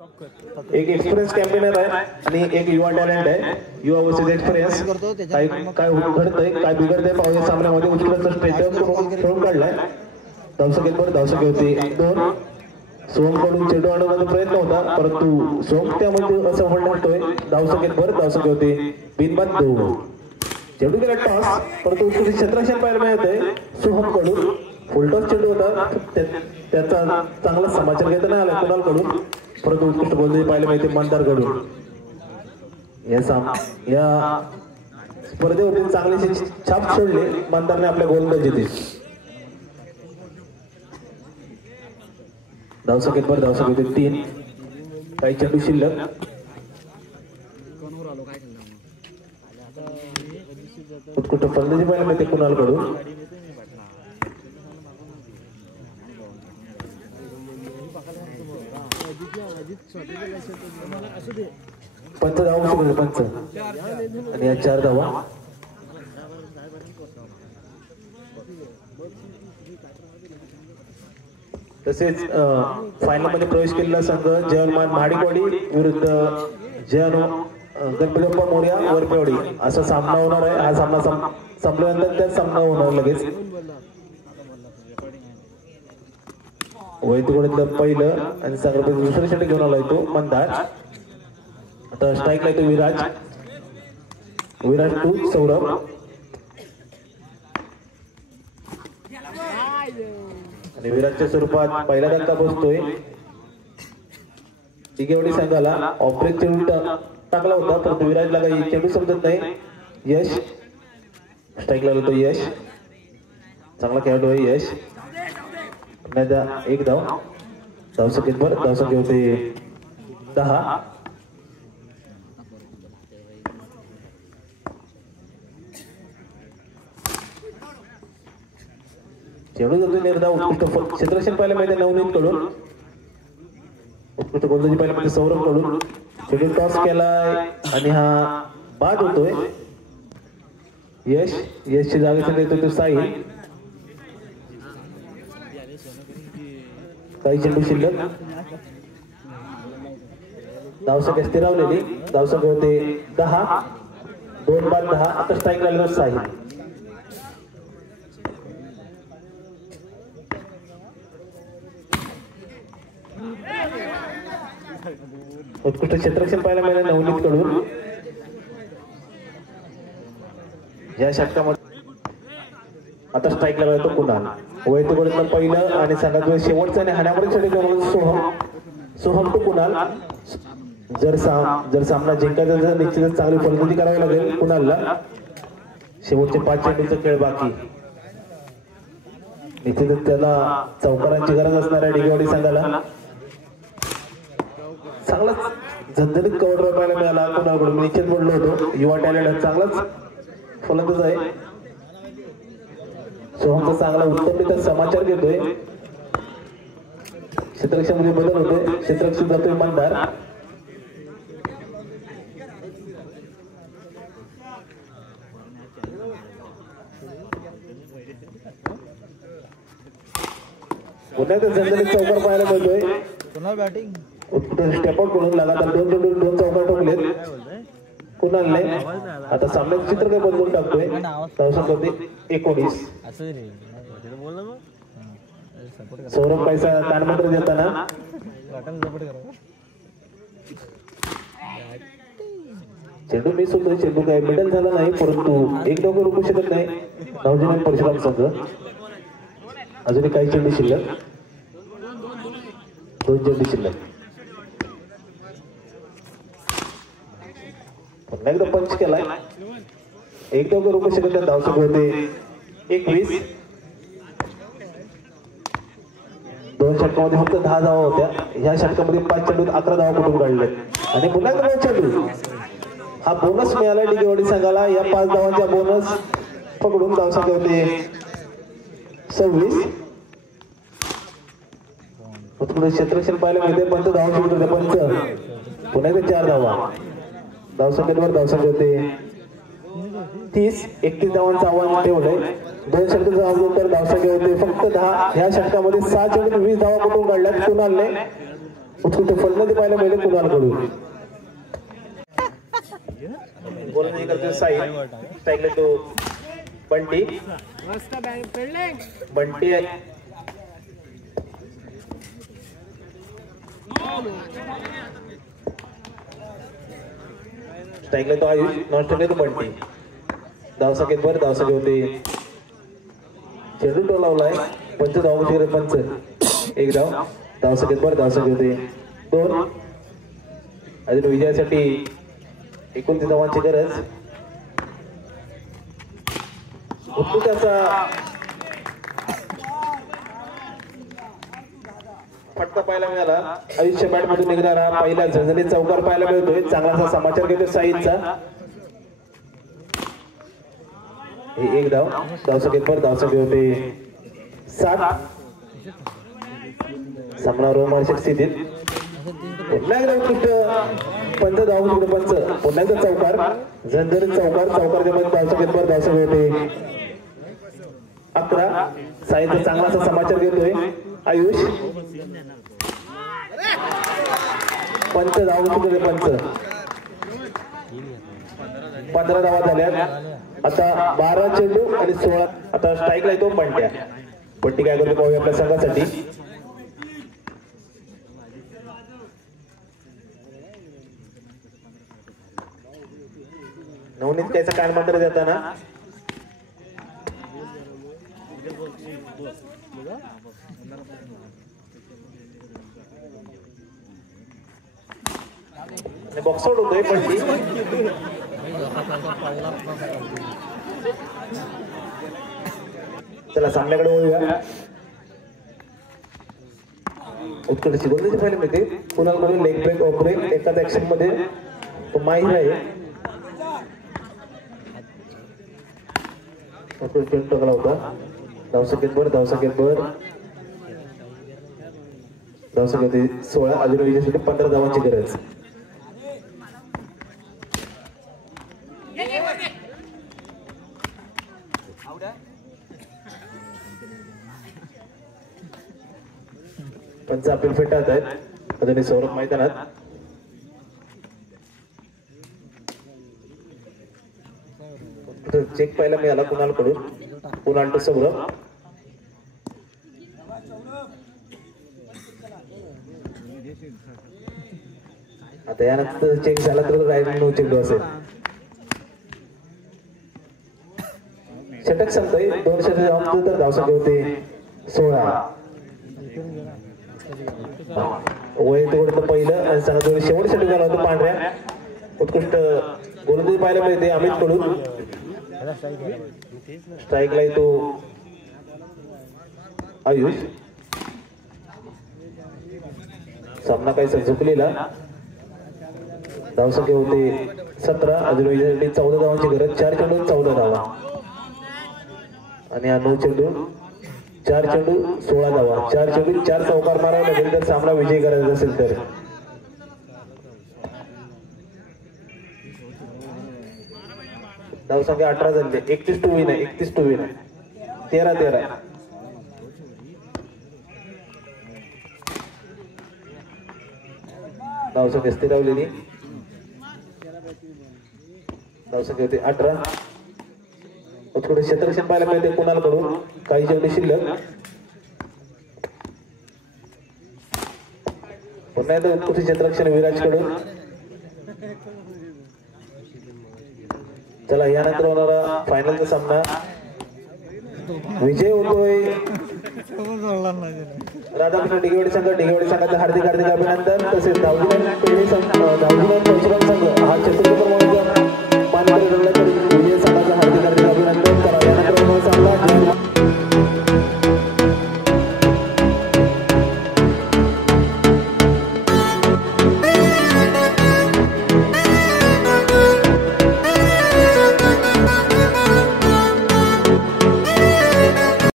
एक experience campaigner आहे आणि एक युवा टॅलेंट आहे. युवा वर्सेस एक्सपिरियन्स. काय घडतंय काय बिघडतंय पाहूया. सामन्यामध्ये उत्कृष्ट स्ट्रेट खेळून काढलाय. धावसंख्येवर धावसंख्या होती 2. सोमकडून चेंडू आणण्याचा प्रयत्न होता परंतु सोम त्यामध्ये असफल ठरतोय. धावसंख्येवर धावसंख्या होती बिनबाद 2. चेंडू गेला टॉस परंतु उत्कृष्ट क्षेत्ररक्षण पाहायला मिळतंय सोहमकडून. फुलटॉस चेंडू होता त्याचा चांगला समाचार घेता नाही आला कुणालकडून परंतु उत्कृष्ट गोलंदाजी पाहायला मिळते मंदारकडून. या स्पर्धेवरती चांगलीशी छाप सोडली मंदारने आपल्या गोलंदाजीत. धावसंख्येवर धावसंख्या होती 3. काही चेंडू शिल्लक. उत्कृष्ट फलंदाजी पाहायला मिळते कुणालकडून. पंच धावा शकतो पंच आणि या 4 धावा. तसेच फायनल मध्ये प्रवेश केलेला संघ जयमान महाडिकवाडी विरुद्ध जयनो गणपती बाप्पा मोरया वरपेवाडी असा सामना होणार आहे. हा सामना संपल्यानंतर त्याच सामना होणार लगेच. वैतगोड्यातलं पहिलं आणि संघापैकी दुसरं षटक घेऊन आलाय तो मंदार. आता स्ट्राईकला येतो विराज 2 सौरभ. आणि विराजच्या स्वरूपात पहिला धक्का बसतोय टिकेवाडी संघाला. ऑपरेट चेंडू टाकला होता परंतु विराजला काही चेंडू समजत नाही. यश स्ट्राईकला येतो यश. चांगला खेळाडू आहे यश. एक धाव. धावसंख्येवर धावसंख्या होते 10. चेंडू जातो निर्धाव. उत्कृष्ट क्षेत्ररक्षण पाहायला मिळते नवनीत कडून. उत्कृष्ट गोलंदाजी पाहायला मिळते सौरभ कडून. चेंडू टॉस केलाय आणि हा बाद होतोय. यशची जागेसाठी येतो तो साहिल. काही चेंडू शिल्लक. धावसंख्या स्थिरावलेली. धावसंख्या होते 10. 2 बाद 10. आता स्ट्राईक लागला साहिल. उत्कृष्ट क्षेत्ररक्षण पाहायला मिळालं नवनीत कडून. या षटकामध्ये आता स्ट्राईक लागला तो कुणाल. वैतगोड्यातलं पहिलं आणि संघात शेवटचं आणि हाण्यावरील षटक घेऊन सोहम तो कुणाल. जर सामना जिंकायचा तर निश्चितच चांगली फलंदाजी करावी लागेल कुणालला. शेवटचे 5 चेंडूचा खेळ बाकी. निश्चितच त्याला चौकारांची गरज असणार आहे टिकेवाडी संघाला. चांगलाच झणझणीत कव्हर पाहायला मिळाला कुणालकडून. मी निश्चित बोललो होतो युवा टॅलेंट चांगलाच फलंदाज आहे. सोहमचा चांगला उत्तमरित्या समाचार घेतोय. क्षेत्ररक्षणामध्ये बदल होते. क्षेत्ररक्षण जातोय मंदार. पुन्हा एकदा झणझणीत चौकार पाहायला मिळतोय. स्टेप आउट करून लगातार 2 चौकार ठोकलेत कुणालने. आता सामन्याचं चित्र काय बदलून टाकतोय. धावसंख्या 19. सौरभ पैसा कानमंत्र देताना चेंडू मिस होतोय. चेंडू काय मिडल झाला नाही परंतु एक डोकं रोखू शकत नाही नवजीवन परशुराम संघ. अजूनही काही चेंडू शिल्लक. 2 चेंडू शिल्लक. पुन्हा एकदा पंच केलाय. एक डोकं रोखू शकत नाही. धावसंख्या होते 21. 2 षटकामध्ये फक्त 10 धावा होत्या. ह्या षटकामध्ये 5 चेंडूत 11 धावा कुठून काढले. आणि पुन्हा एकदा चेंडू. हा बोनस मिळाला टिकेवाडी संघाला. या 5 धावांचा बोनस पकडून धावसंख्या होते 26. उत्कृष्ट क्षेत्ररक्षण पाहायला मिळते. पंच धावा शकत होते. पंच पुन्हा एकदा 4 धावा. धावसंख्येवर धावसंख्या होते 30. 31 धावांचं आव्हान ठेवलंय. 2 षटकांचा धावसंख्या होते फक्त 10. ह्या षटकामध्ये 6 चेंडूत 20 धावा कुठून काढल्यात कुणालने. उत्कृष्ट फलंदाजी पाहायला मिळेल कुणालकडून. गोलंदाजी करतोय साई. स्ट्राईकला तो बंटी. बंटी स्ट्राईकला तो आयुष. नॉन स्ट्राईकला तो बंटी. धावसंख्येत वर धावसंख्या होते. चेंडू तो लावलाय. पंच धाव पंच. एक धाव. धावसंख्येत वर धावसंख्या होते 2. अजून विजयासाठी 29 धावांची गरज. उत्कृष्टाचा फटका पाहायला मिळाला. आयुष्य बॅट मधून निघणारा पहिला झणझणीत चौकार पाहायला मिळतोय. चांगलासा समाचार घेतोय साईदचा. हे एक धाव. धावसंख्येत वर धावसंख्या होते 7. सामना रोमांचक स्थितीत. पुन्हा एकदा उत्कृष्ट पंच धाव पंच. पुन्हा एकदा चौकार. झणझणीत चौकार. चौकारच्या मध्ये धावसंख्येत वर धावसंख्या होते 11. साईदचा चांगलासा समाचार घेतोय आयुष. पंच धाव पंच. 15 धावा झाल्या. आता 12 चेंडू आणि 16. आता स्ट्राईकला येतो बंट्या. बंटी काय करतो पाहूया आपल्या संघासाठी. नवनीत कायचा कानमंत्र देताना बॉक्स आउट होतोय बंटी. चला सामन्याकडे वळूया. उत्कृष्ट गोलंदाजी पाहायला मिळते. कुणालकडून लेग ब्रेक ऑफ ब्रेक एकाच ऍक्शन मध्ये तो माहीर आहे. टकला होता. धावसंख्येत वर धावसंख्येत वर धावसंख्या होती 16. अजून विजयासाठी 15 धावांची गरज. पंच अपील फेटाळत आहेत अजूनही सौरभ मैदानात. चेक पाहायला मिळाला कुणालकडून. कुणाल टू सौरभ. आता यानंतर चेक झाला तर राईट नो चेंडू असेल. षटक संपतोय. 2 षटक तर धावसंख्या होते 16. वय तेवढं पहिलं आणि सणाजवळ शेवट षटक झाला होता पांढऱ्या. उत्कृष्ट गोलंदाजी पाहायला मिळते अमित कडून. स्ट्राईकला येतो आयुष. सामना काहीसा झुकलेला. धावसंख्या होते 17. अजून विजयासाठी 14 धावांची गरज. 4 चेंडू 14 धावा आणि हा 9 चेंडू 4 चेंडू 16 धावा. 4 चेंडू 4 चौकार मारावे लागेल तर सामना विजयी करायचा असेल तर. धावसंख्या 18 झाली. 31 टू विन आहे. 31 टू विन आहे. 13-13. धावसंख्या स्थिरावलेली. धावसंख्या होती 18. थोडे क्षेत्ररक्षण पाहायला मिळते कुणालकडून. काही चेंडू शिल्लक. पुन्हा एकदा उत्कृष्ट क्षेत्ररक्षण विराजकडून. चला यानंतर होणारा फायनलचा सामना. विजय होतोय राधाकृष्ण डिगेवाडी संघ. डिगेवाडी संघाचं हार्दिक अभिनंदन. तसेच धावजीवन